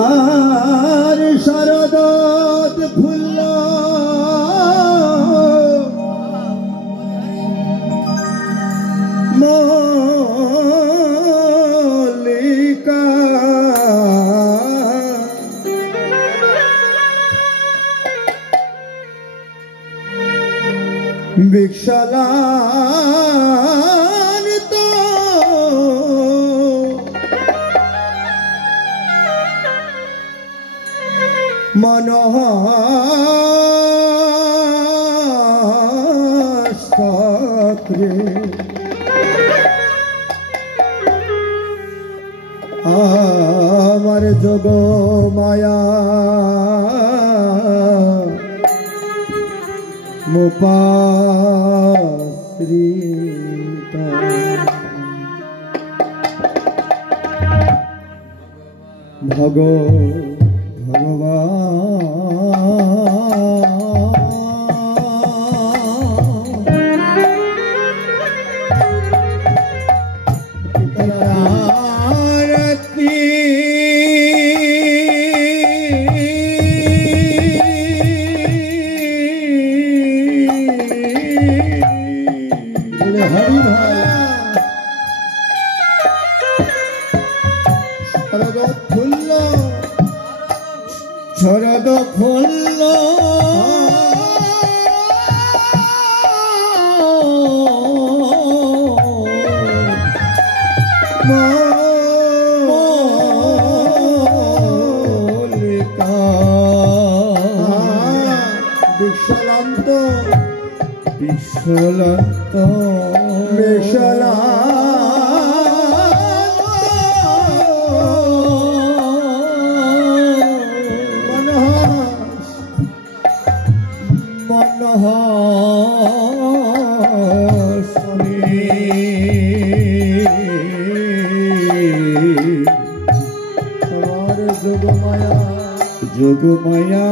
আর শরদত ফুল্ল মল্লিকা বিশালানিত মনোহস্ত্রে আমার যোগ মায়া মুপাশ্রিতা শরদ ফুল্ল মল্লিকা বিশালান্ত বিশালান্ত বিশালা যোগমায়া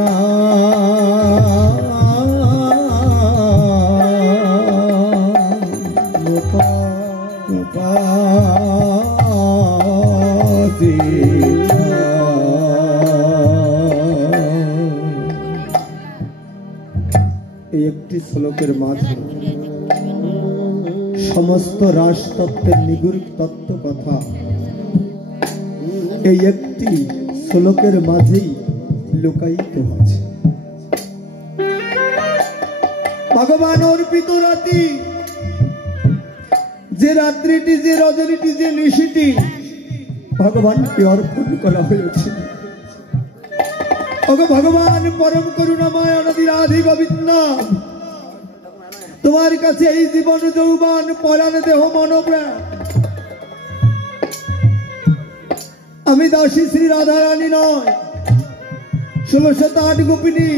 এই একটি শ্লোকের মাঝে সমস্ত রাজতত্ত্বের নিগুড় তত্ত্ব কথা এই একটি শ্লোকের মাঝেই লুকায়িত আছে। ভগবান অর্পিত রাতি, যে রাত্রিটি, যে রজনীটি, যে নিশিটি ভগবানকে অর্পণ করা হয়েছে। ওগো ভগবান পরম করুণাময় অনাদির আদি গোবিন্দ, তোমার কাছে এই জীবন যৌবন পরাণ দেহ মনোপ্রাণ আমি দাসী শ্রী রাধা রানী নয়, 1608 গোপিনী,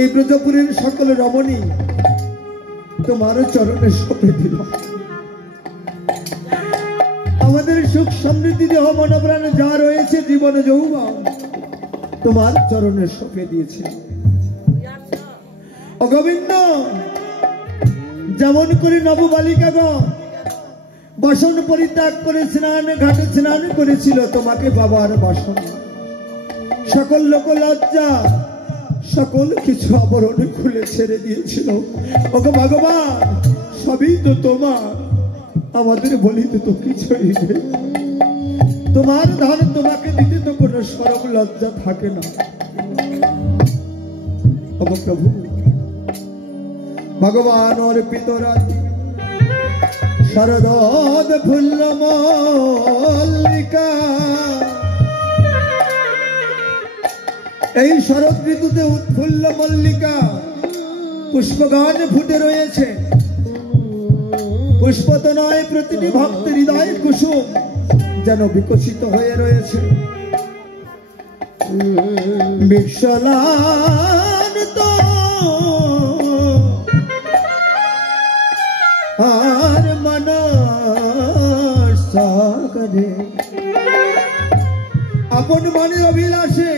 এই ব্রজপুরের সকল রমণী তোমার চরণে সঁপে দিল। আমাদের সুখ সমৃদ্ধি দেহ মনোপ্রাণ যা রয়েছে জীবন যৌবন তোমার চরণে সঁপে দিয়েছে। ও গোবিন্দ, যেমন করে নববালিকাগণ বাসন পরিত্যাগ করে স্নান ঘাটে স্নান করেছিল তোমাকে বাবার বাসন, সকল লোক লজ্জা সকল কিছু আবরণ খুলে ছেড়ে দিয়েছিল। ওগো ভগবান, সবই তো তোমার, আমাদের বলিতে তো কিছুই নেই। তোমার ধন তোমাকে দিতে তো কোনো সরব লজ্জা থাকে না। ওগো প্রভু, ভগবান অর্পিত রাতি, শরদ ফুল্ল মল্লিকা, এই শরৎ ঋতুতে উৎফুল্ল মল্লিকা পুষ্পগান ফুটে রয়েছে। পুষ্প তো নয়, প্রতিটি ভক্তের হৃদয় কুসুম যেন বিকশিত হয়ে রয়েছে। বিশালানিত আর মানস সাগরে আপন মনের অভিলাষে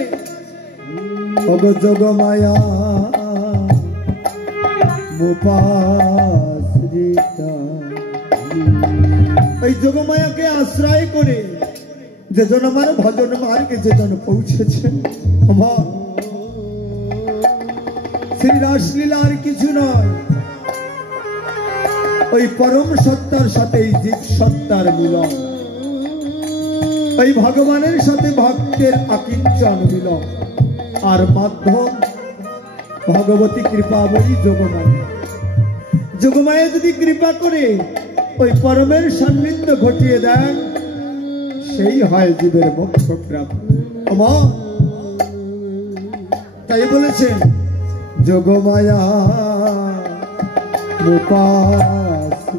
ওগো যোগমায়া মুপাশ্রিতা, এই যোগমায়াকে আশ্রয় করে যেজন আমার ভজন মার্গে যেজন পৌঁছেছেন, আমার শ্রী রাসলীলা আর কিছু নয়, ওই পরম সত্তার সাথে এই জীব সত্তার মিলন, ওই ভগবানের সাথে ভক্তের আকিঞ্চন মিলন, আর মাধ্যম ভগবতী কৃপাবলী যোগমায়া। যোগমায়া যদি কৃপা করে ওই পরমের সান্নিধ্য ঘটিয়ে দেন, সেই হয় জীবের মোক্ষ প্রাপ্তি। তাই বলেছেন যোগমায়া মুপাশ্রিতা।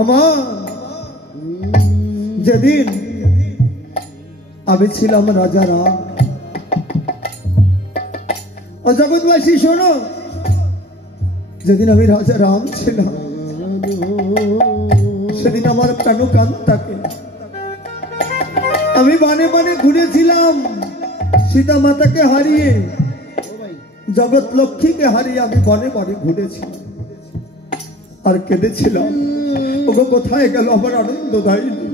আমার যেদিন আমি ছিলাম রাজা রাম, ও জগৎবাসী শোনো, যেদিন আমি রাজা রাম ছিলাম, সেদিন আমার কানুকান্তাকে আমি বানে বানে ঘুরেছিলাম। সীতা মাতাকে হারিয়ে, জগৎ লক্ষ্মীকে হারিয়ে আমি বনে বনে ঘুরেছিলাম আর কেঁদেছিলাম, ওগো কোথায় গেল আমার আনন্দ দায়িনী,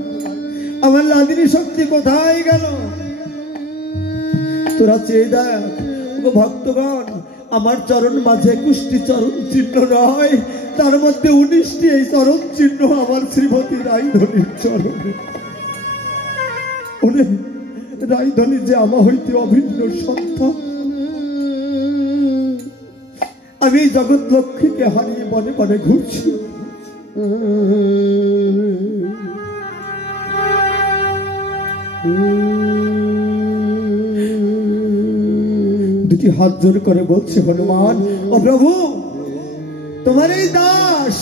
আমার লাদিনী শক্তি কোথায় গেল? তোরা চেয়ে দেখ ওগো ভক্তগণ, আমার চরণ মাঝে 21টি চরণ চিহ্ন নয়, তার মধ্যে 19টি এই চরণ চিহ্ন আমার শ্রীমতী রাইধনির চরণে। রাইধনি যে আমার হইতে অভিন্ন সত্তা, আমি জগৎ লক্ষ্মীকে হারিয়ে বনে বনে ঘুরছি। দুটি হাত জোর করে বলছে হনুমান, ও প্রভু, তোমার এই দাস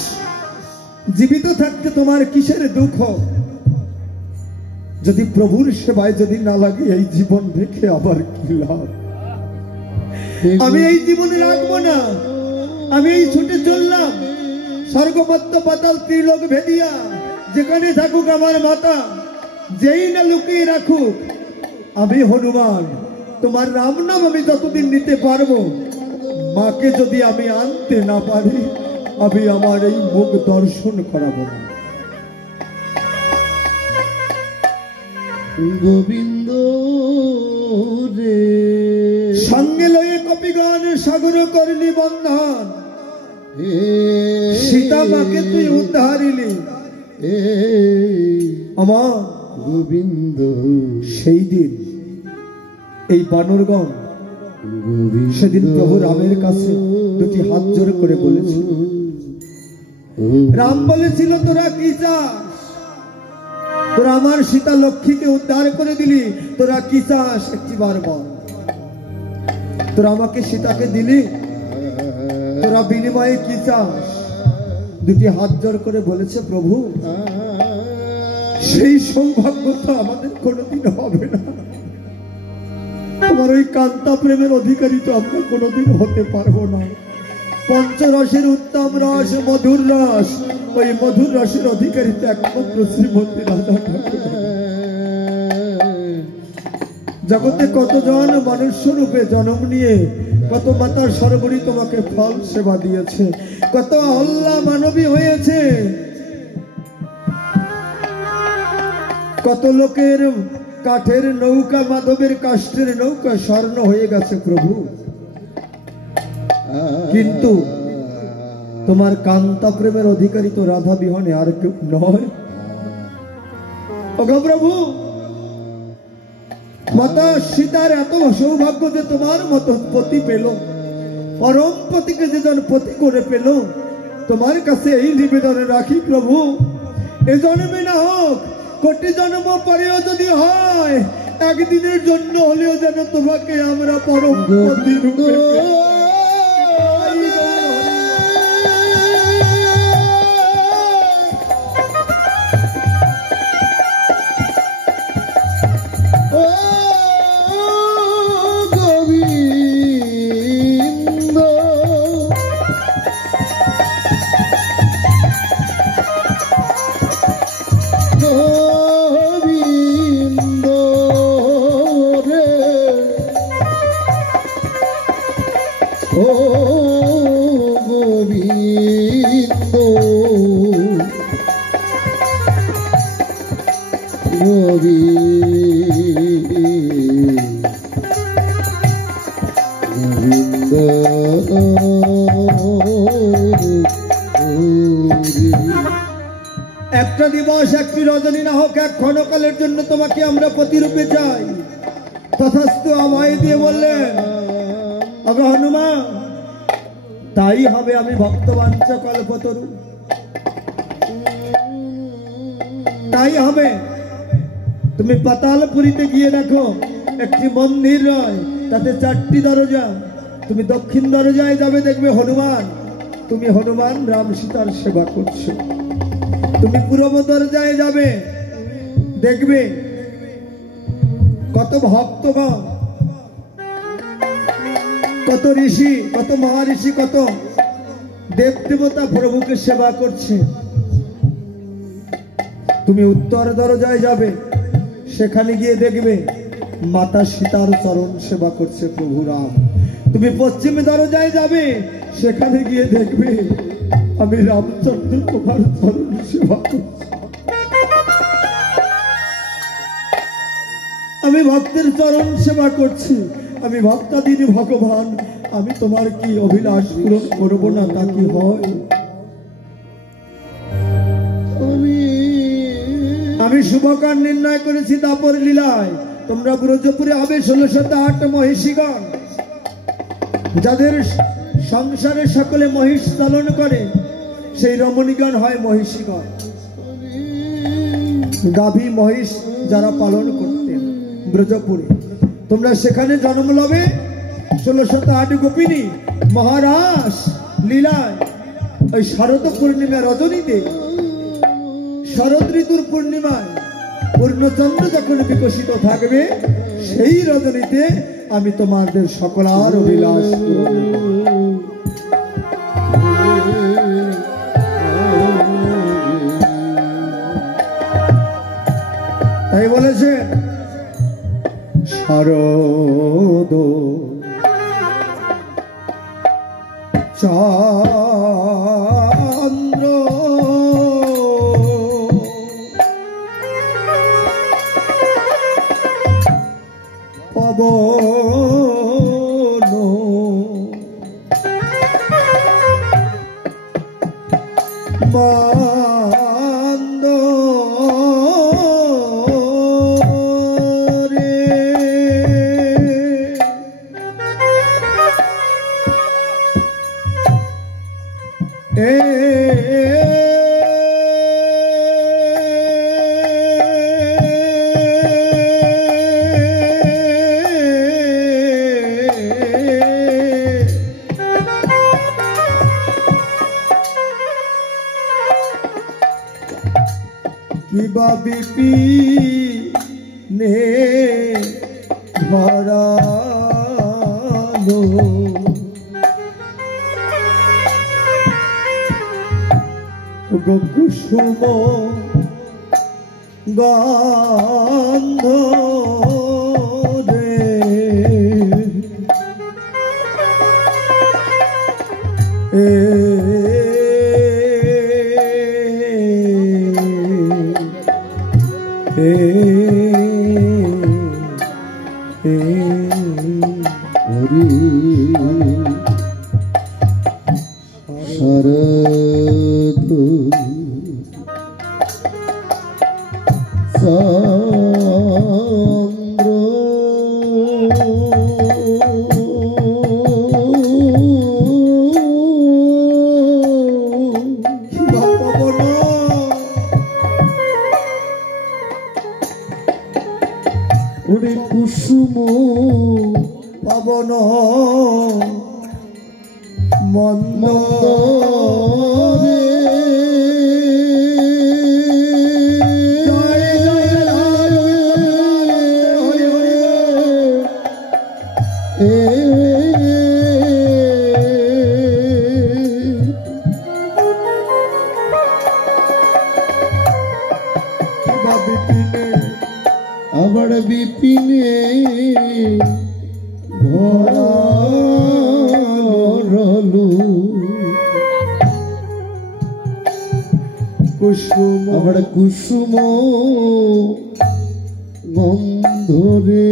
জীবিত থাকতে তোমার কিসের দুঃখ? যদি প্রভুর সেবায় যদি না লাগে এই জীবন রেখে আবার কি লাভ? আমি এই জীবনে রাখবো না, আমি এই ছুটে চললাম স্বর্গমত্ত পাতাল ত্রিলোক ভেদিয়া, যেখানে থাকুক আমার মাতা, যেই না লুকিয়ে রাখুক, আমি হনুমান তোমার রাম নাম আমি যতদিন নিতে পারবো, মাকে যদি আমি আনতে না পারি, আমি আমার এই মুখ দর্শন করাবো না। গোবিন্দ রে সঙ্গে লয়ে কপিগণ সাগর করলি বন্ধন, সীতা মাকে তুই উদ্ধারিলি। আমার গোবিন্দ সেই দিন এই বানরগণ সেদিন প্রভু রামের কাছে দুটি হাত জোর করে বলেছিল, রাম বলেছিল তোরা কি চাস? তোরা আমার সীতা লক্ষ্মীকে উদ্ধার করে দিলি, তোরা কি চাস একটিবার বল। তোরা আমাকে সীতাকে দিলি, তোরা বিনিময়ে কি চাস? দুটি হাত জোর করে বলেছে, প্রভু সেই সৌভাগ্য তো আমাদের কোনোদিন হবে না, তোমার ওই কান্তা প্রেমের অধিকারী তো আমরা কোনোদিন হতে পারবো না। পঞ্চরসের উত্তম রস মধুর রস, ওই মধুর রসের অধিকারী তো একমাত্র শ্রীমতী রাধা ঠাকুর। জগতে কতজন মনুষ্য রূপে জন্ম নিয়ে কত মাতার সরবরি তোমাকে ফল সেবা দিয়েছে, কত আল্লাহ মানবী হয়েছে, কত লোকের কাঠের নৌকা মাধবের কাষ্ঠের নৌকা স্বর্ণ হয়ে গেছে প্রভু, কিন্তু তোমার কান্তা প্রেমের অধিকারী তো রাধা বিহনে আর কেউ নয়। ওগো প্রভু, মাতা সীতার এত সৌভাগ্য যে তোমার মতো পতি পেল, পরম পতিকে যেজন পতি করে পেল, তোমার কাছে এই নিবেদন রাখি প্রভু, এ জন্মে না হোক, কোটি জন্ম পরেও যদি হয়, একদিনের জন্য হলেও যেন তোমাকে আমরা পরম পতি রূপে গোবিন্দ একটা দিবস একটি রজনী না হোক এক ক্ষণকালের জন্য তোমাকে আমরা প্রতিরূপে চাই। তথাস্তু আমায় দিয়ে বললেন, অগ হনুমান, তাই হবে। আমি ভক্তবাঞ্ছ কল্পতরু, তাই হবে। তুমি পাতালপুরীতে গিয়ে দেখো একটি মন্দির রয়, তাতে 4টি দরজা। তুমি দক্ষিণ দরজায় যাবে, দেখবে হনুমান, তুমি হনুমান রাম সীতার সেবা করছো। তুমি পূর্ব দরজায় যাবে, দেখবে কত ভক্তগণ, কত ঋষি, কত মহারিষি, কত দেব দেবতা প্রভুকে সেবা করছে। তুমি উত্তর দরজায় যাবে, সেখানে গিয়ে দেখবে মাতা সীতার চরণ সেবা করছে প্রভু রাম। তুমি পশ্চিম দরজায় যাবে, সেখানে গিয়ে দেখবে আমি রামচন্দ্র তোমার চরণ সেবা করছি। আমি ভক্তের চরণ সেবা করছি। আমি ভক্তাধীন ভগবান, আমি তোমার কি অভিলাষ পূরণ করবো না? তা কি হয়? আমি শুভকার নির্ণয় করেছি দাপর লীলায়। তোমরা ব্রজপুরে হবে 1608 মহিষীগণ, যাদের সংসারে সকলে মহিষ পালন করে, সেই রমণীগণ হয় মহিষীগণ। গাভী মহিষ যারা পালন করতেন ব্রজপুরে, তোমরা সেখানে জন্ম লবে। 1608 গোপিনী মহারাস লীলায় ওই শারদ পূর্ণিমা রজনীতে, শরৎ ঋতুর পূর্ণিমায় পূর্ণচন্দ্র যখন বিকশিত থাকবে, সেই রজনীতে আমি তোমাদের সকলার অভিলাষ পূরণ করব। তাই বলেছে শারদ চন্দ্র পবন মন্দ কিবা বিপিনে ভরালো কুসুম গন্ধ রে, শরদ চন্দ্র ওরে কুসুম পবন মন্দ আবার বিপিনে ভরালো কুসুম আবার কুসুম ধরে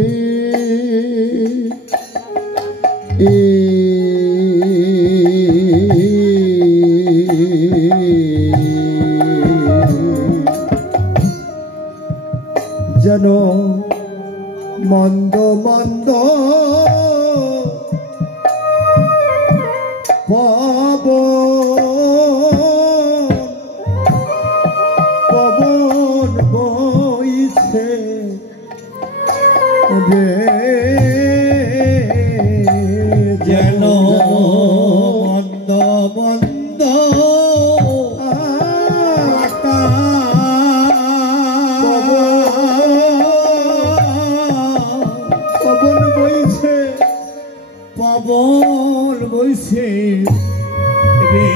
যেন মন্দ মন্দ পবন বইছে রে, যেন মন্দ মন্দ পবন বইছে, পবন বইছে রে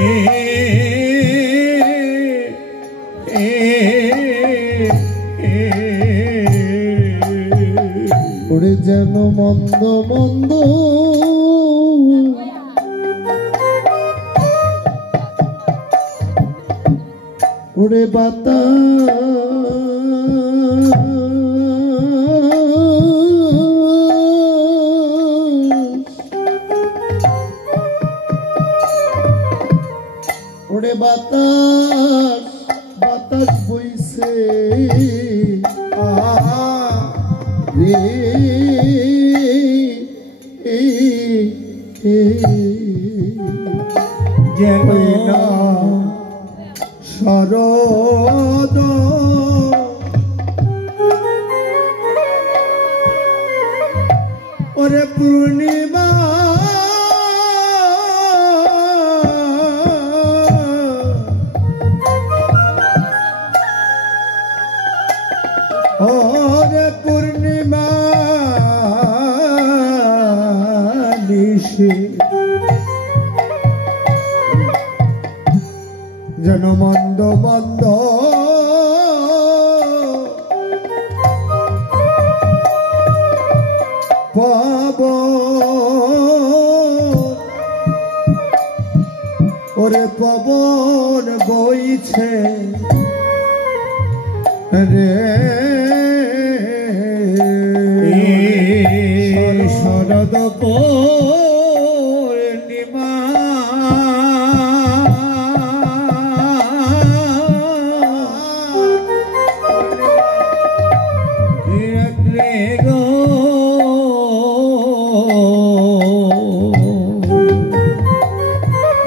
ওরে যেন মন্দ মন্দ ওরে ওরে বাতাস বাতাস বইছে রে যেন শরদ ওরে পূর্ণিমা ওরে পূর্ণিমা নিশি যেন মন্দ মন্দ ওরে পবন বইছে রে শরদ পূর্ণিমা গো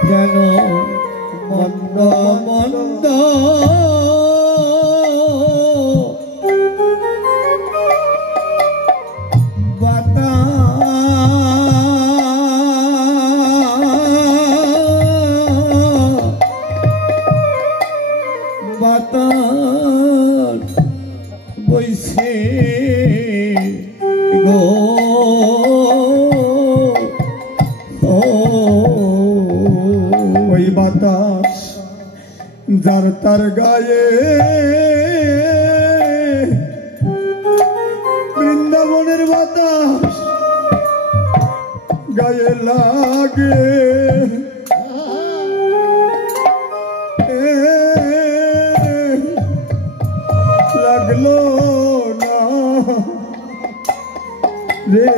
যেন মন্দ মন্দ বাতাস বইছে গো ওই বাতাস যার তার গায়ে বৃন্দাবনের বাতাস গায়ে লাগে লাগলো না রে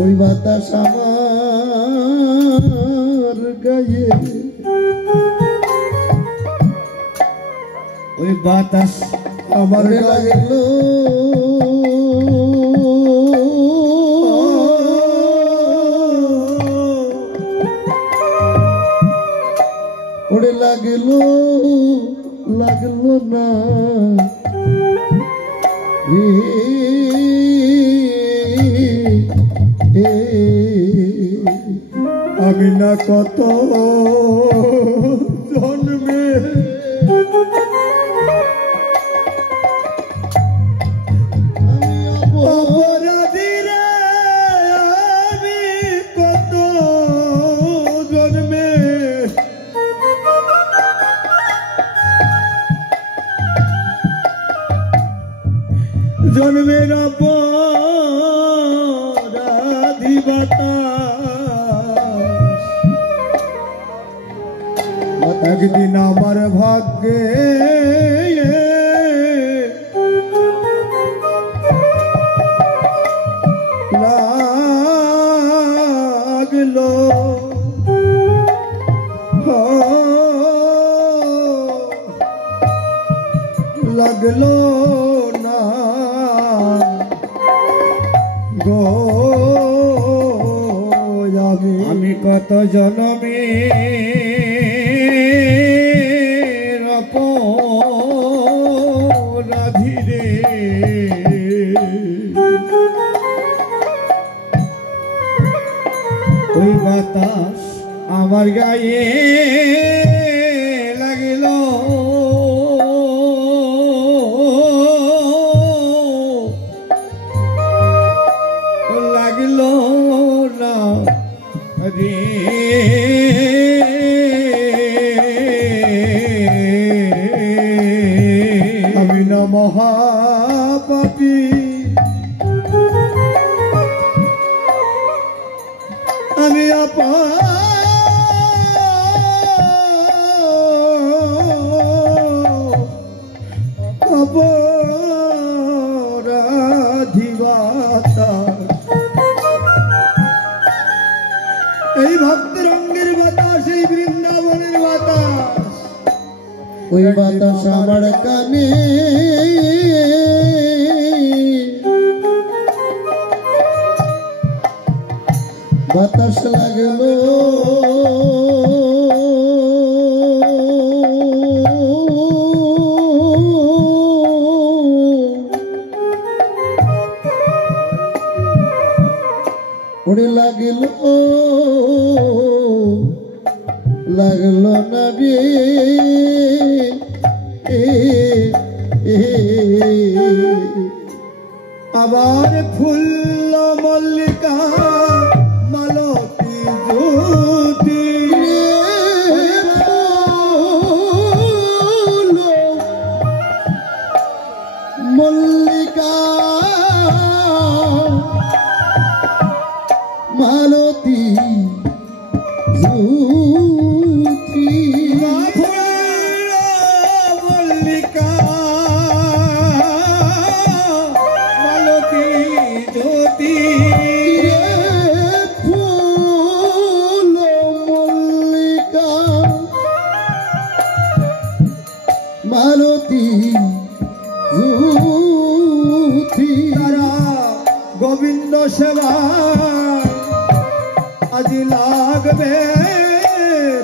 ওই বাতাস আমার গায়ে ওই বাতাস আমার লাগলো ওরে লাগলো লাগলো না আমি না কত জন্মে অপরাধী রে, আমি কত জন্মে জন্মের অপরাধী বাতাস একদিন আমার ভাগ্যে লাগলো না গো আমি কত জনমে অপরাধী রে, ওই বাতাস আমার গায়ে লাগিল না রে। আমি না মহাপাপী, আমি অপরাধী বাতাস, এই ভক্তরঙ্গের বাতাস, এই বৃন্দাবনের বাতাস, ওই বাতাস আমার কানে বাতাস লাগলো ওরে লাগলো লাগলো না রে আবার ফুল মল্লিকা মালতী জ্যোতি মল্লিকা মালতী জ্যোতি মল্লিকা মালতী জ্যোতি ফুল মল্লিকা মালতী জ্যোতি তারা গোবিন্দ সেবা আজ লাগবে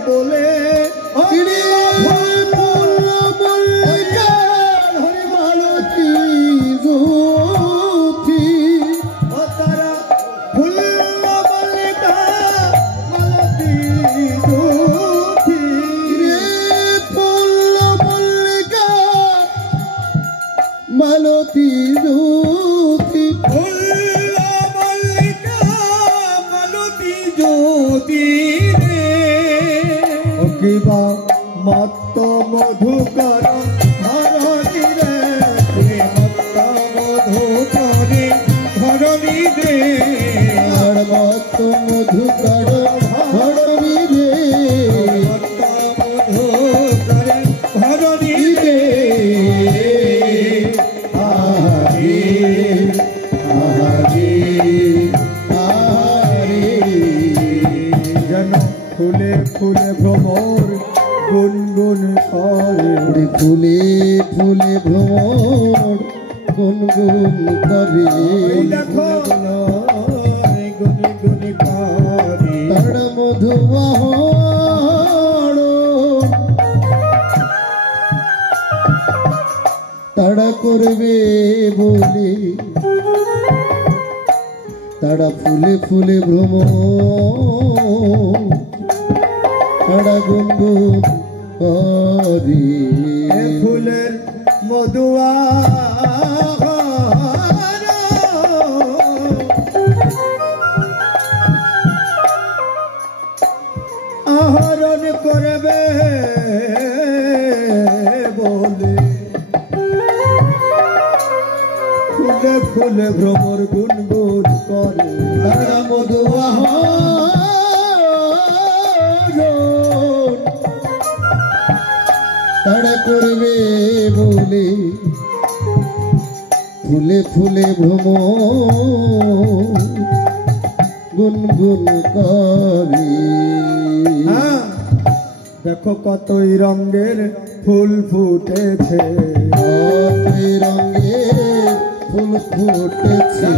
বলে মালতী জ্যোতি কিবা মত্ত মধুকর ধরণী রে, মত্ত মধুকরে ধরণী রে, আর মত মধুকর ধরণী রে, মত্ত মধুকরে ধরণী রে। আহারে আহারে আহারে যেন ফুলে ফুলে ভ্রমর গুনগুন করে, ফুলে ফুলে ভ্রমর গুনগুন করে এই দেখো গুনগুন করে তার মধুবাহন তাড়া করবে বলে তারা ফুলে ফুলে ভ্রমর তারা গুনগুন করে ফুলের মধুয়া আহরণ করবে বলে ফুলে ফুলে ভ্রমর গুনগুন করে তারা মধুবাহন তারা করবে বলে ফুলে ফুলে ভ্রমর গুনগুন করে হ্যাঁ, দেখো কতই রঙের ফুল ফুটেছে রঙে ফুল ফুটেছে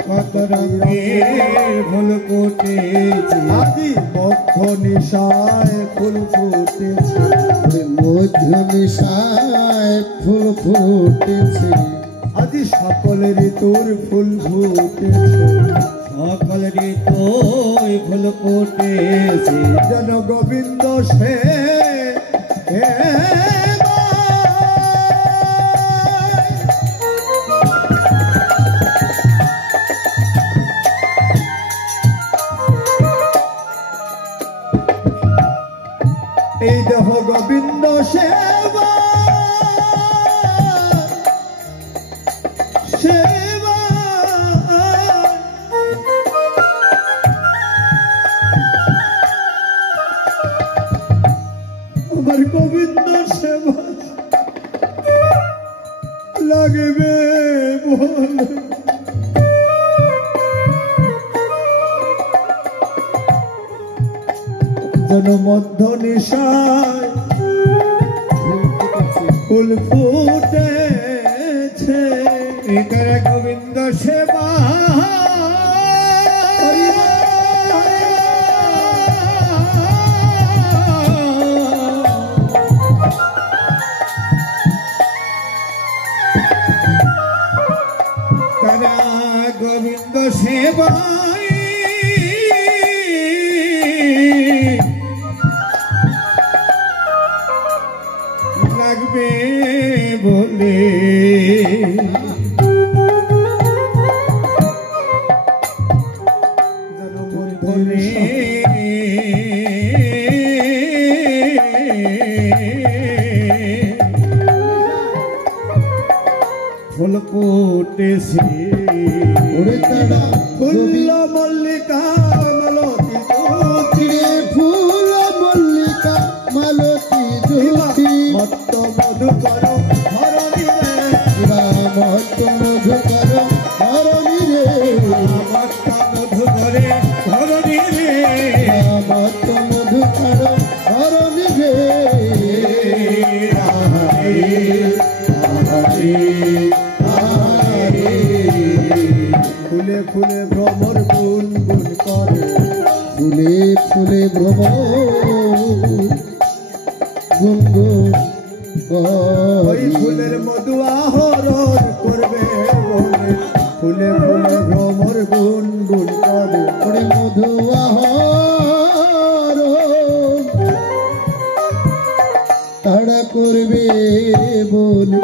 কত রঙের ফুল ফুটেছে আজি মধ্য নিশায় ফুল ফুটেছে মধ্য নিশায় ফুল ফুটেছে আজি সকল ঋতুর ফুল ফুটেছে সকল ঋতুই ফুল ফুটেছে যেন গোবিন্দ সে এই দেহ গোবিন্দ সেবা সেবা আমার গোবিন্দ সেবা লাগবে বল জনমধ্য নিশায় ফুল ফুটেছে ইতর গোবিন্দ সেবা তারা গোবিন্দ সেবায় লাগবে বলে বলে ফুল ফুটেছে ওরে তারা ফুল মল্লিকা মালতী চিরে ফুল মল্লিকা মালতী জ্যোতি মত্ত মধুকর ধরণী রে রামত মধুকর হরণী রে মত্ত মধুকরে ধরণী রে রামত মধুকর হরণী রে ফুলে ফুলে ভ্রমর গুন গুন করে ফুলে ফুলে গুনগুন ওই ফুলের মধু আহরণ করবে বলে ফুলে ফুলে ভ্রমর গুন গুন করে করে মধু আহর তাড়া করবে বলে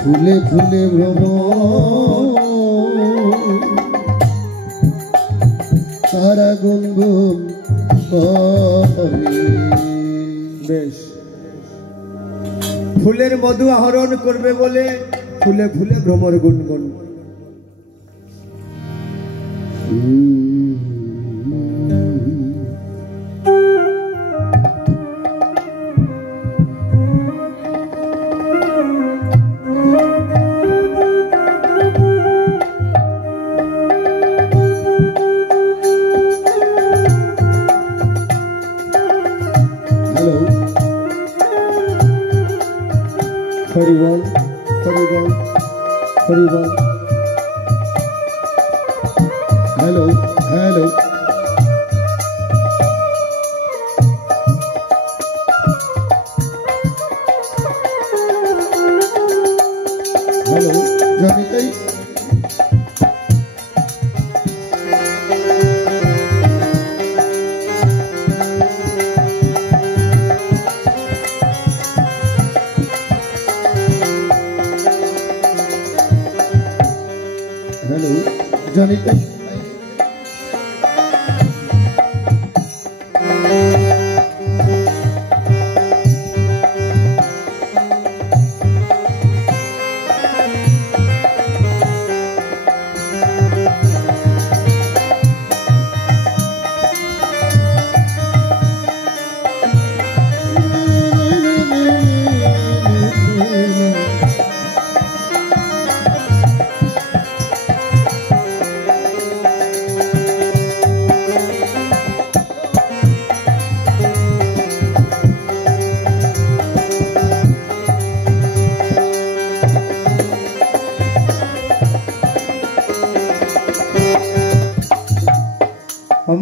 ফুলে ফুলে তারা গুনগুন করে বেশ ফুলের মধু আহরণ করবে বলে ফুলে ফুলে ভ্রমর গুন গুন হ্যালো হরিবল হরিবল হরিবল হ্যালো হ্যালো হ্যালো জানিতাই হ্যালো জানিতাই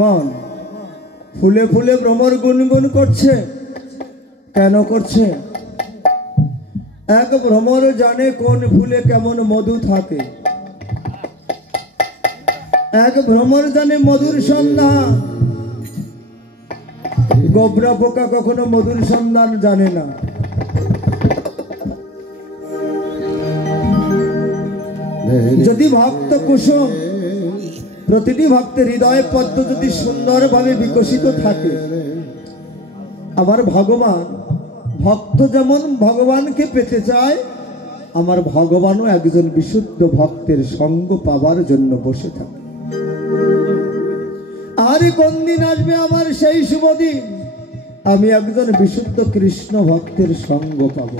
এমন ফুলে ফুলে ভ্রমর গুনগুন করছে, কেন করছে? এক ভ্রমর জানে কোন ফুলে কেমন মধু থাকে, এক ভ্রমর জানে মধুর সন্ধান। গোবরা পোকা কখনো মধুর সন্ধান জানে না। যদি ভক্ত কুসুম, প্রতিটি ভক্তের হৃদয় পদ্ম যদি সুন্দরভাবে বিকশিত থাকে, আমার ভগবান, ভক্ত যেমন ভগবানকে পেতে চায়, আমার ভগবানও একজন বিশুদ্ধ ভক্তের সঙ্গ পাবার জন্য বসে থাকে। আর কোন দিন আসবে আমার সেই শুভ দিন, আমি একজন বিশুদ্ধ কৃষ্ণ ভক্তের সঙ্গ পাব।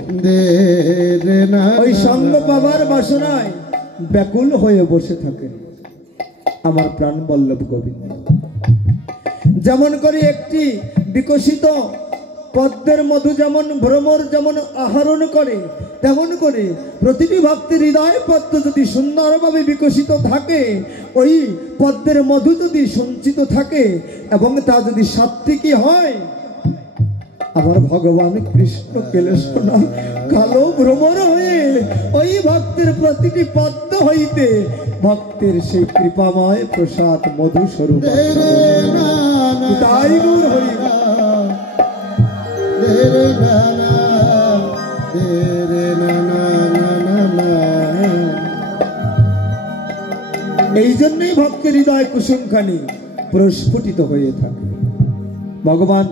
ওই সঙ্গ পাবার বাসনায় ব্যাকুল হয়ে বসে থাকেন আমার প্রাণ বল্লভ গোবিন্দ। যেমন করে একটি বিকশিত পদ্মের মধু যেমন ভ্রমর যেমন আহরণ করে, তেমন করে প্রতিটি ভক্তের হৃদয় পদ্ম যদি সুন্দরভাবে বিকশিত থাকে, ওই পদ্মের মধু যদি সঞ্চিত থাকে এবং তা যদি সাত্বিকী হয়, আমার ভগবান কৃষ্ণ কেলেশনা কালো ভ্রমর হয়ে ওই ভক্তের প্রতিটি পদ্ম হইতে ভক্তের সেই কৃপাময় প্রসাদ মধু স্বরূপ তাই গৌর হরি। এই জন্যই ভক্তের হৃদয় কুসুমখানি প্রস্ফুটিত হয়ে থাকে। ভগবান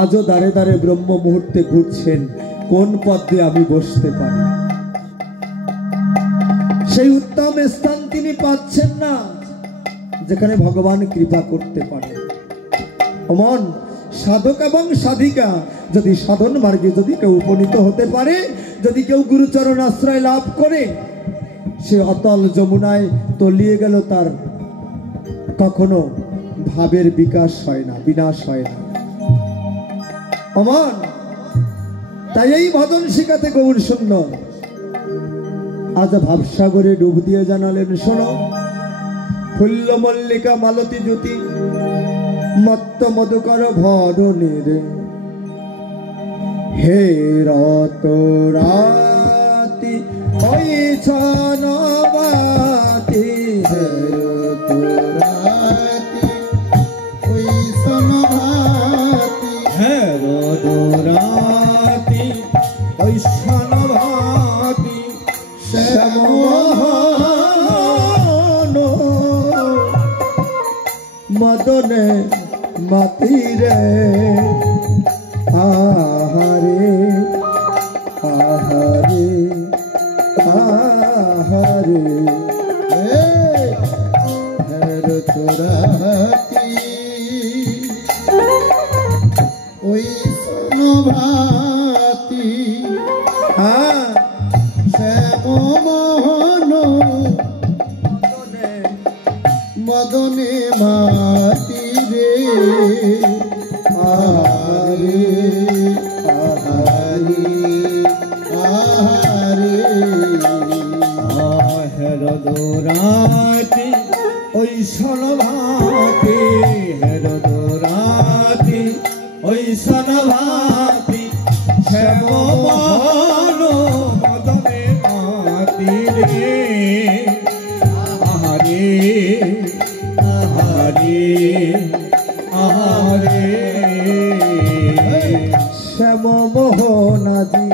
আজও দাঁড়ে দাঁড়ে ব্রহ্ম মুহূর্তে ঘুরছেন, কোন পদ্মে আমি বসতে পারি। সেই উত্তম স্থান তিনি পাচ্ছেন না যেখানে ভগবান কৃপা করতে পারে। অমন সাধক এবং সাধিকা যদি সাধন মার্গে যদি কেউ উপনীত হতে পারে, যদি কেউ গুরুচরণ আশ্রয় লাভ করে, সে অতল যমুনায় তলিয়ে গেল, তার কখনো ভাবের বিকাশ হয় না, বিনাশ হয় না। অমন তাই এই ভজন শিখাতে গৌর সুন্দর আজ ভাবসাগরে ডুব দিয়ে জানালেন, শোনো ফুল্ল মল্লিকা মালতী জ্যোতি মত্ত মধুকর ভরণের হে রত রাতি ওই ছনবাতি, হে রত রাতি ওই ছনবাতি, হে রত রাতি ওই ছনবাতি, শ্যামোহন মদনে মাতিরে আহারে আহারে আহারে হের তোরাতি ওই সোনভাতি, শ্যামোহন মদনে মাতি রে আহারে আহারে আহারে হের রাতি ওই ছনবাতি, হের রাতি ওই ছনবাতি, শ্যামোহন মদনে মাতি রে আহারে আহারে আহারে। শ্যামোহনাজি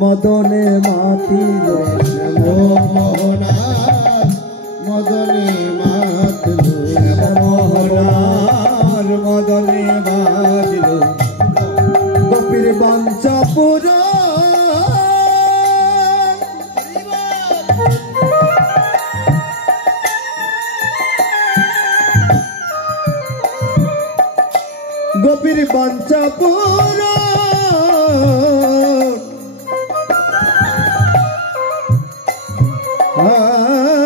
মদনে মাতিল, শ্যামোহনার মদনে মাতল, শ্যামোহনার মদনে বাজিল, গোপীর বাঞ্ছা পুরা গোপীর বাঞ্ছা পুরা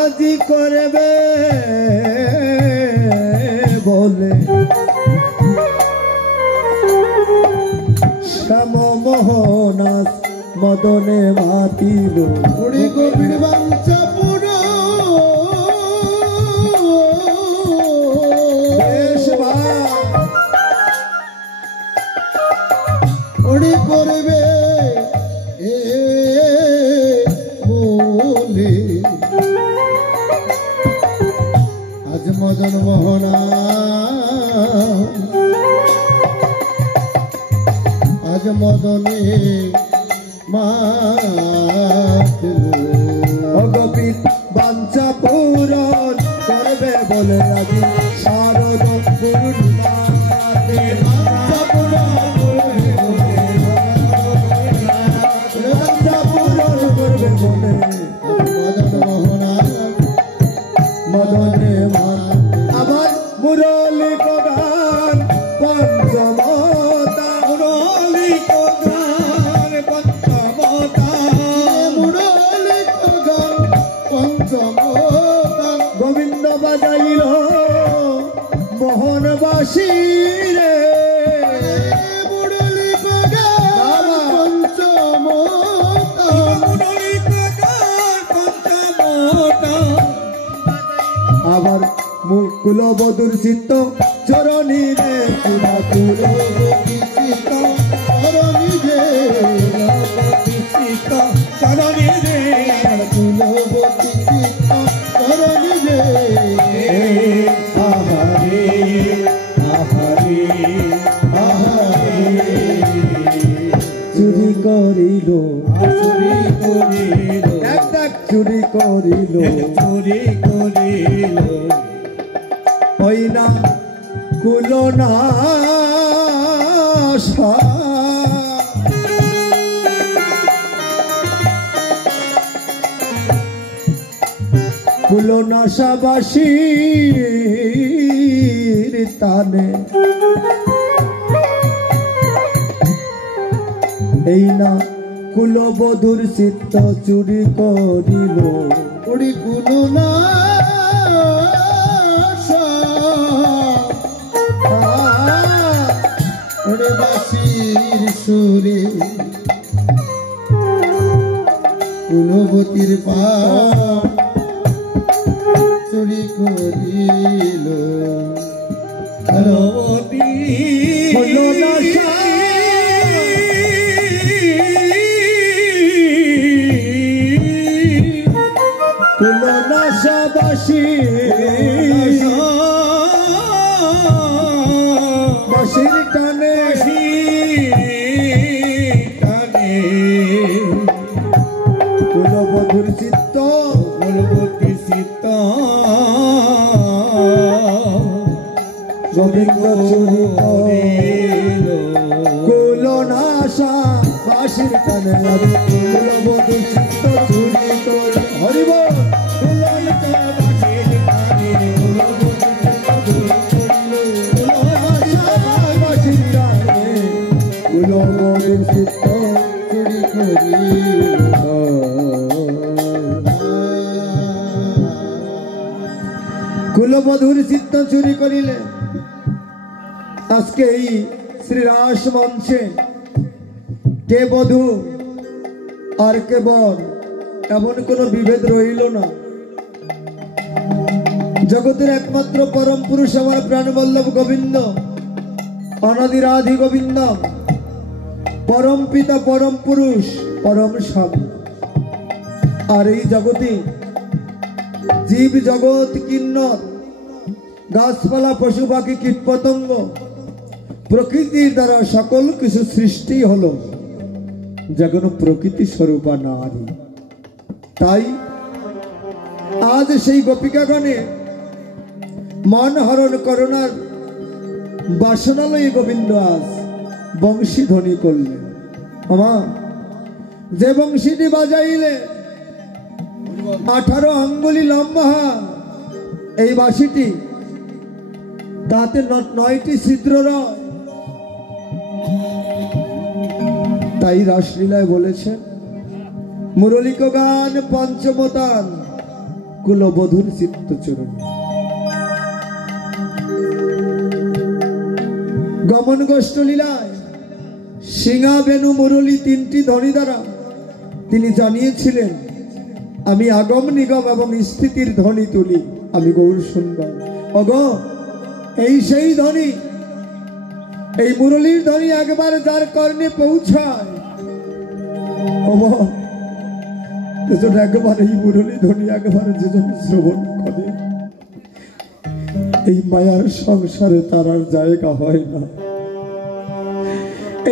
আজি করবে বলে শ্যামোহনাস মদনে মাতিল, ওরে গোপীর বাঞ্ছা পুরো বেশ ভাই করবে এ বলে আজ মদন মোহনা আজ মদনে গোপীর বাঞ্ছা পূরণ করবে বলে রাজি শারদ পূর্ণিমাতে বাঞ্ছা পূরণ করবে বলে মদন মোহনা মদনে আবার মুরলী গান পঞ্চমতা মুরলী গান পঞ্চমতা মুরলী গান পঞ্চমতা গোবিন্দ বাজাইল মোহনবাসী রে মুরলী গান পঞ্চমতা মুরলী গান পঞ্চমতা আবার কুলবধূর চিত্ত চরণী রে কুলবতী চিত্ত চরণী রে চরণী রে কুলবতী চিত্ত চরণী রে আহারে আহারে আহারে চুরি করিল চুরি করিল এক চুরি করিল চুরি করিল ওই না কুলনাশা কুলনাশাবাসীর তানে এই না কুলবধূর চিত্ত চুরি করিল ওড়ি কুলনা ওরে বাসির সুরে কুলবতীর পা চুরি করিল রবতী কুলনাশা কুলনাশাবাসী বাসির টানে কুলবধূর চিত্ত কুলবতী সীতা গোবিন্দ চুরি করিল কুলনাশা বাসির টানে কুলবধূর চিত্ত চুরি করে হরিব কুলবধূর চিত্ত চুরি করিল কুলবধূর চিত্ত চুরি করিলে আজকে এই শ্রীরাস মঞ্চে কে বধূ আর কে বর এমন কোন বিভেদ রইল না। জগতের একমাত্র পরম পুরুষ আমার প্রাণবল্লভ গোবিন্দ, অনাদিরাধি গোবিন্দ, পরম পিতা, পরম পুরুষ, পরম স্বামী। আর এই জগতে জীব জগৎ, কিন্নর, গাছপালা, পশু পাখি, কীট পতঙ্গ, প্রকৃতির দ্বারা সকল কিছু সৃষ্টি হলো যেন প্রকৃতি স্বরূপা নারী। তাই আজ সেই গোপিকাগণে মন হরণ করোনার বাসনালয়ী গোবিন্দ আজ বংশী ধ্বনি করলেন। আমা যে বংশীটি বাজাইলে 18 আঙ্গুলি লম্বা এই বাঁশিটি, তাতে 9টি ছিদ্র রয়। তাই রাসলীলায় বলেছেন মুরলিক গান পঞ্চমতান কুলবধূর চিত্তচরণী। গমন গোষ্ঠ লীলায় সিংহা, বেনু, মুরলী 3টি ধ্বনি দ্বারা তিনি জানিয়েছিলেন আমি আগম নিগম এবং স্থিতির ধ্বনি তুলি, আমি গৌর সুন্দর। অগ এই সেই ধ্বনি এই মুরলীর ধ্বনি একবার যার কর্ণে পৌঁছায়, যেজন একবার এই মুরলী ধ্বনি একবার যেজন শ্রবণ করে, এই মায়ার সংসারে তার আর জায়গা হয় না।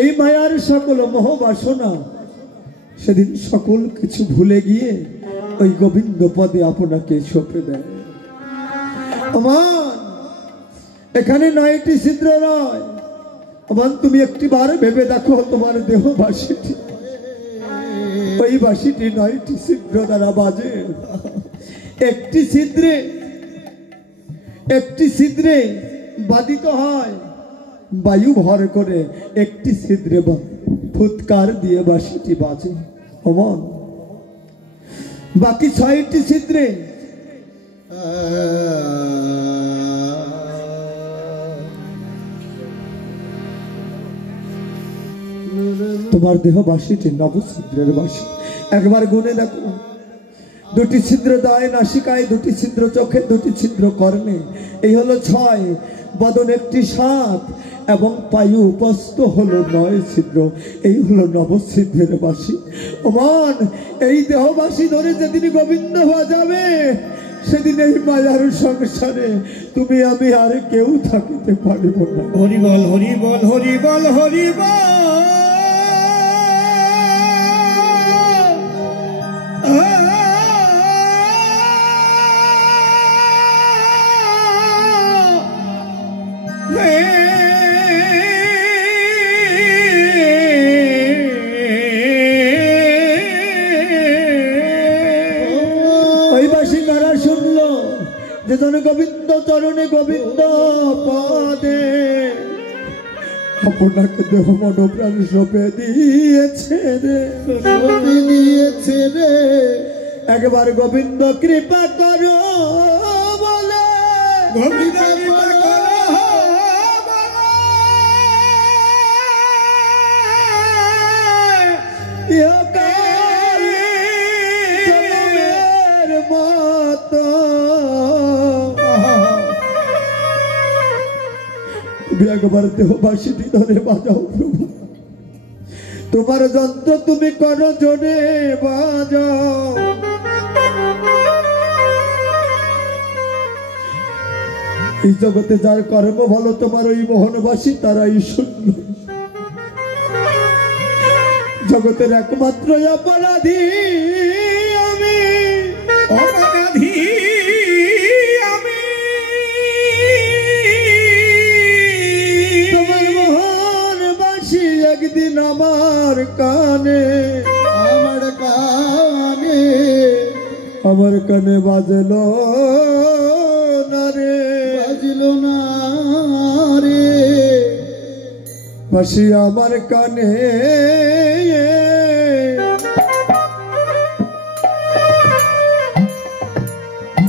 এই মায়ার সকল মোহ বাসনা সেদিন সকল কিছু ভুলে গিয়ে ওই গোবিন্দ পদে আপনাকে সঁপে দেয়। আমার এখানে 9টি ছিদ্র নয়, আমার তুমি একটি বার ভেবে দেখো তোমার দেহ বাসিটি, ওই বাসিটি 9টি ছিদ্র দ্বারা বাজে। একটি ছিদ্রে বাদিত হয় বায়ু ভর করে, একটি ছিদ্রে ফুৎকার দিয়ে বাঁশিটি বাজে। অমন বাকি 6টি ছিদ্রে তোমার দেহ বাঁশিটি নবছিদ্রের বাঁশি। একবার গুনে দেখো, 2টি ছিদ্র দায় নাসিকায়, 2টি ছিদ্র চোখে, 2টি ছিদ্র কর্ণে, এই হলো 6। বদন একটি 7 এবং পায়ু উপস্থ হলো 9 ছিদ্র, এই হলো নবছিদ্রের বাঁশি। ওমান এই দেহবাসী ধরে যেদিন গোবিন্দ বাজাবে, সেদিন এই মায়ার সংসারে তুমি আমি আর কেউ থাকিতে পারিব না। হরি বল, হরি বল, হরি বল, হরি বল। যেজন গোবিন্দ চরণে গোবিন্দ পদে আপনাকে দেহ মন প্রাণ সঁপে দিয়েছে রে, একবার গোবিন্দ কৃপা করো বলে, গোবিন্দ কৃপা করো একবার দেহবাসীটি ধরে বাজাও প্রভু, তোমার যন্ত্র তুমি করো জোরে বাজাও। এই জগতে যার কর্ম ভালো তোমার ওই মোহনবাসী তারাই শূন্য। জগতের একমাত্র অপরাধী আমি, অপরাধী আমি, তোমার মোহনবাসী একদিন আমার কানে বাজলো না রে, বাসি আমার কানে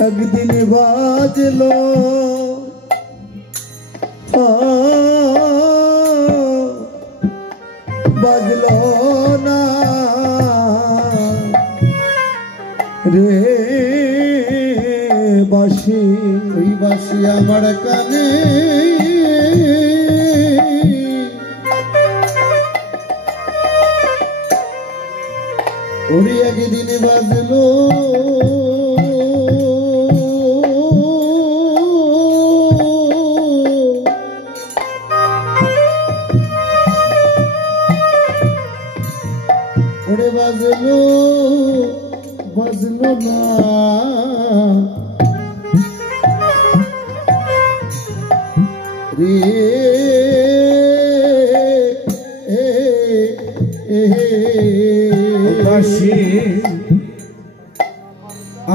একদিন বাজলো, বাজলো না রে বাসি, ওই বাসি আমার কানে ওরে একদিন বাজলো, ওরে বাজলো বাজলো না রে, বাঁশি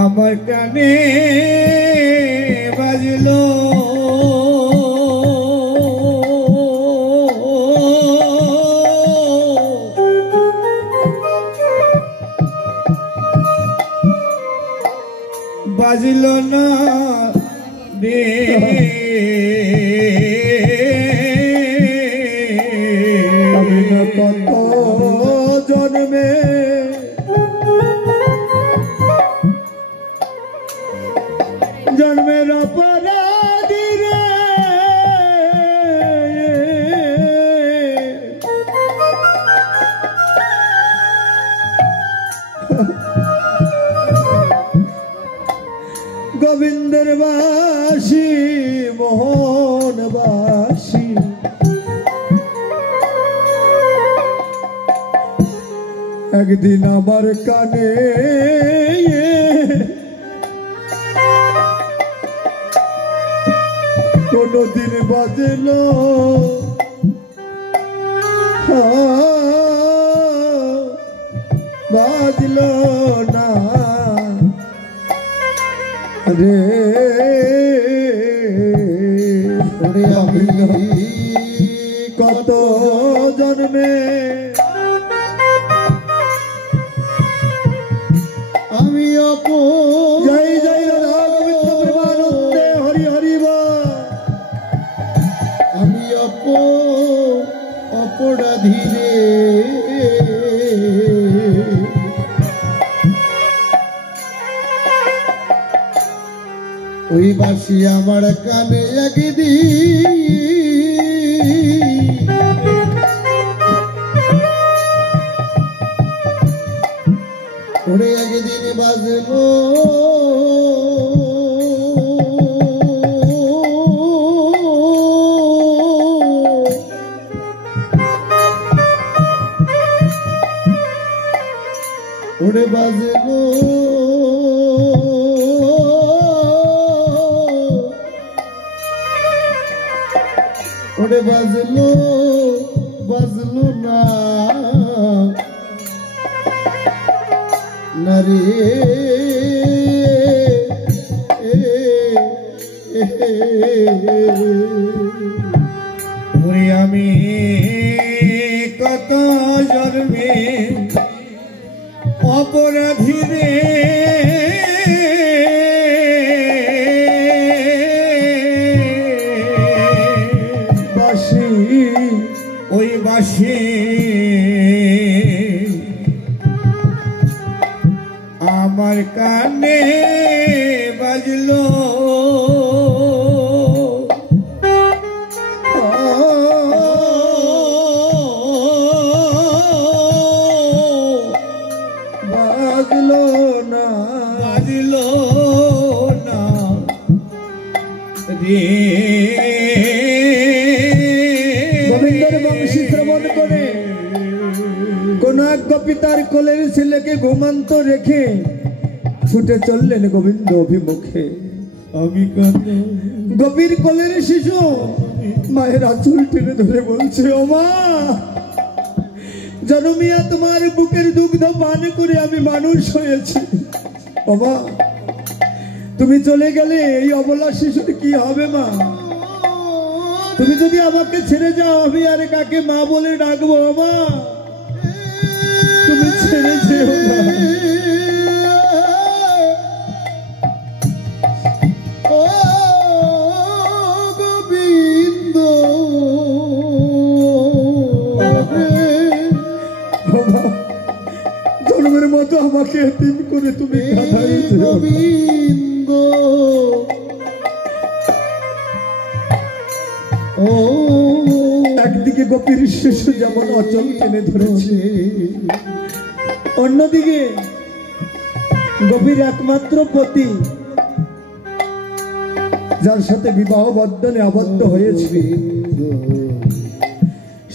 আমার কানে বাজলো, বাজলো না রে আমি না কত জন্মে জন্মের অপরাধী রে, গোবিন্দের বাসী মোহন বাসী একদিন আমার কানে কোনদিন বাজল বাজল না রে ওরে আমি কত জন্মে আমি জয় জয় রাধা গোবিন্দ প্রেমানন্দে হরি হরি বল। আমি অপরাধী রে ওই বাসি আমার কানে একদিন ওরে একদিন বাজলো ওরে বাজলো ওরে বাজলো বাজলো না নারে ওরে আমি কত জন্মে অপরাধী রে বাসি ওই বাসি আমার কানে বাজলো বাজলো না বাজলো না রে গোবিন্দের বংশী শ্রবণ করে কোন এক গোপী তার কোলের ছেলেকে ঘুমান্ত রেখে ছুটে চললেন গোবিন্দ অভিমুখে। আমি কত গোপীর কোলের শিশু মায়ের আঁচল টেনে ধরে বলছে, ও মা জনমিয়া তোমার বুকের দুগ্ধ পান করে আমি মানুষ হয়েছি। ও মা তুমি চলে গেলে এই অবলা শিশুর কি হবে মা? তুমি যদি আমাকে ছেড়ে যাও আমি আর কাকে মা বলে ডাকবো? ও মা তুমি ছেড়ে যেও না। ও গোবিন্দ জন্মের মতো আমাকে এতিম করে তুমি কাঁদাই যেও না। গোবিন্দ ও একদিকে গোপীর শিশু যেমন অচল টেনে ধরেছে, অন্যদিকে গোপীর একমাত্র পতি যার সাথে বিবাহ বন্ধনে আবদ্ধ হয়েছে,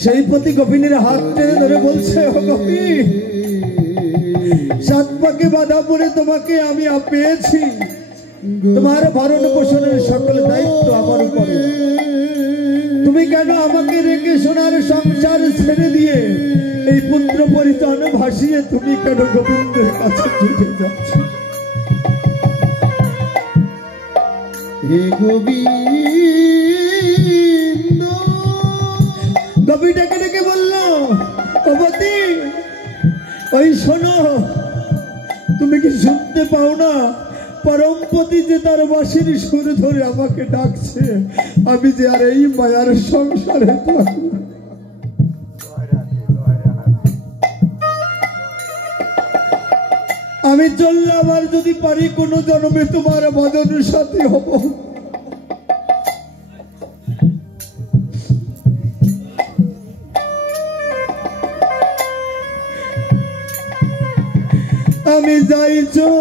সেই পতি গোপিনীর হাত টেনে ধরে বলছে, ও গোপী সাত পাকে বাধা পড়ে তোমাকে আমি পেয়েছি, তোমার ভরণ পোষণের সকল দায়িত্ব আমার উপরে। তুমি কেন আমাকে রেখে সোনার সংসার ছেড়ে দিয়ে এই পুত্র পরিজন ভাসিয়ে তুমি কেন গোবিন্দের কাছে ছুটে যাচ্ছ? হে গোবিন্দ গোপী ডেকে ডেকে বলল, অবতী ওই শোনো, তুমি কি শুনতে পাও না পরমপতি যে তার বাঁশির সুর ধরে আমাকে ডাকছে? আমি যে আর এই মায়ার সংসারে থাকবো না। আমি চললাম, আর যদি পারি কোনো জন্মে তোমার ভজন সাথী হব। আমি আমি যাই চলে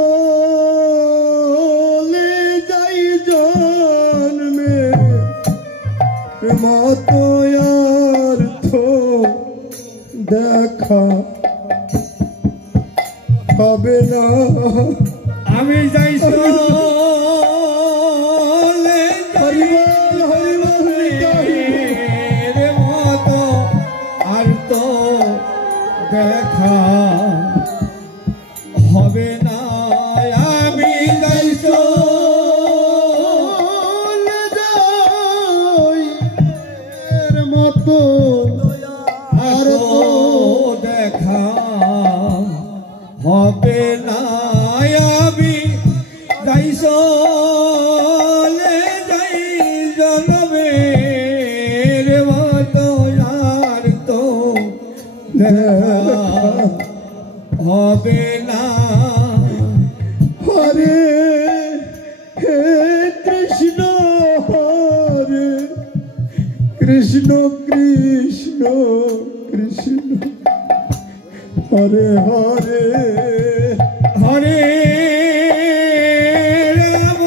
যাই জন্মে মতো আর তো দেখা হবে না। আমি যাই হরিবল হরিবল রে মতো আর তো দেখা হবে না। আমি যাই চলে যাই এর মতো আর তো দেখা হবে না। আমি যাই চলে যাই জনমের মতো আর তো দেখা হবে না। হরে হে কৃষ্ণ হরে কৃষ্ণ কৃষ্ণ কৃষ্ণ হরে হরে হরে রাম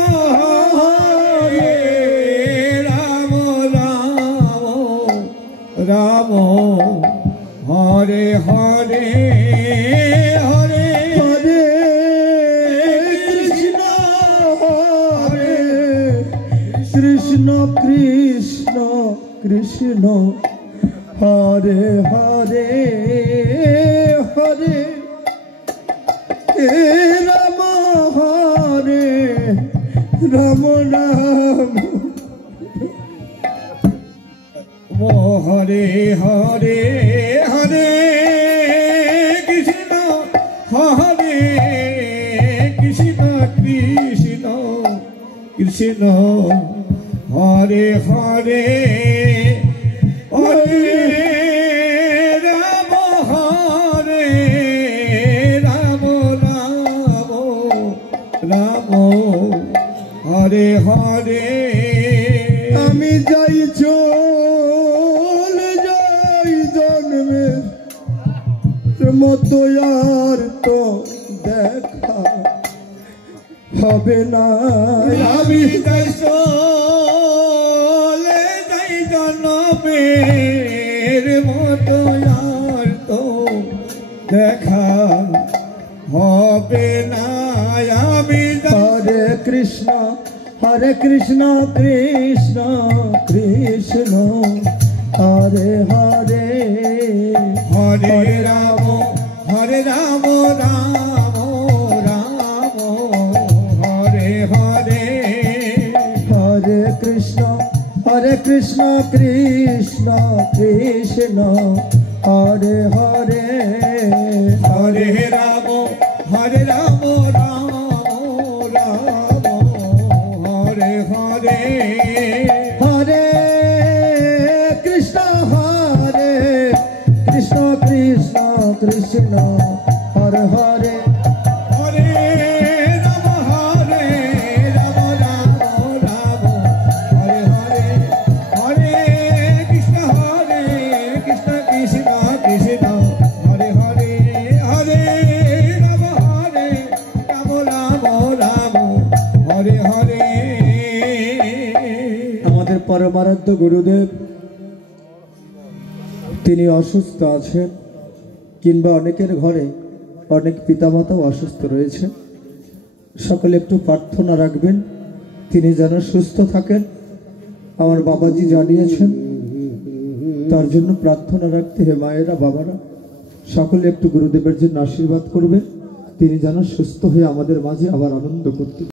হরে রাম রাম রাম হরে হরে হরে হরে কৃষ্ণ হরে কৃষ্ণ কৃষ্ণ কৃষ্ণ হরে হরে হরে হে রাম হরে রাম রাম হরে হরে হরে কৃষ্ণ হরে কৃষ্ণ কৃষ্ণ কৃষ্ণ হরে হরে হরে রাম হরে রাম রাম রাম হরে হরে। আমি যাই চলে যাই জন্মের মতো আর তো দেখা হবে না। আমি যাই চলে যাই জনমের মতো আর তো দেখা হবে না। আমি হরে কৃষ্ণ কৃষ্ণ কৃষ্ণ কৃষ্ণ হরে হরে হরে রাম রাম রাম হরে হরে হরে কৃষ্ণ কৃষ্ণ কৃষ্ণ হরে হরে হরে রাম রাম রাম হরে হরে হরে কৃষ্ণ কৃষ্ণ কৃষ্ণ হরে হরে হরে রাম রাম রাম হরে হরে হরে কৃষ্ণ কৃষ্ণ কৃষ্ণ হরে হরে হরে রাম রাম রাম হরে হরে। আমাদের পরমারাধ্য গুরুদেব তিনি অসুস্থ আছেন, কিংবা অনেকের ঘরে অনেক পিতামাতাও অসুস্থ রয়েছে। সকলে একটু প্রার্থনা রাখবেন তিনি যেন সুস্থ থাকেন। আমার বাবাজি জানিয়েছেন তার জন্য প্রার্থনা রাখতে। হে মায়েরা বাবারা সকলে একটু গুরুদেবের জন্য আশীর্বাদ করবেন তিনি যেন সুস্থ হয়ে আমাদের মাঝে আবার আনন্দ করতে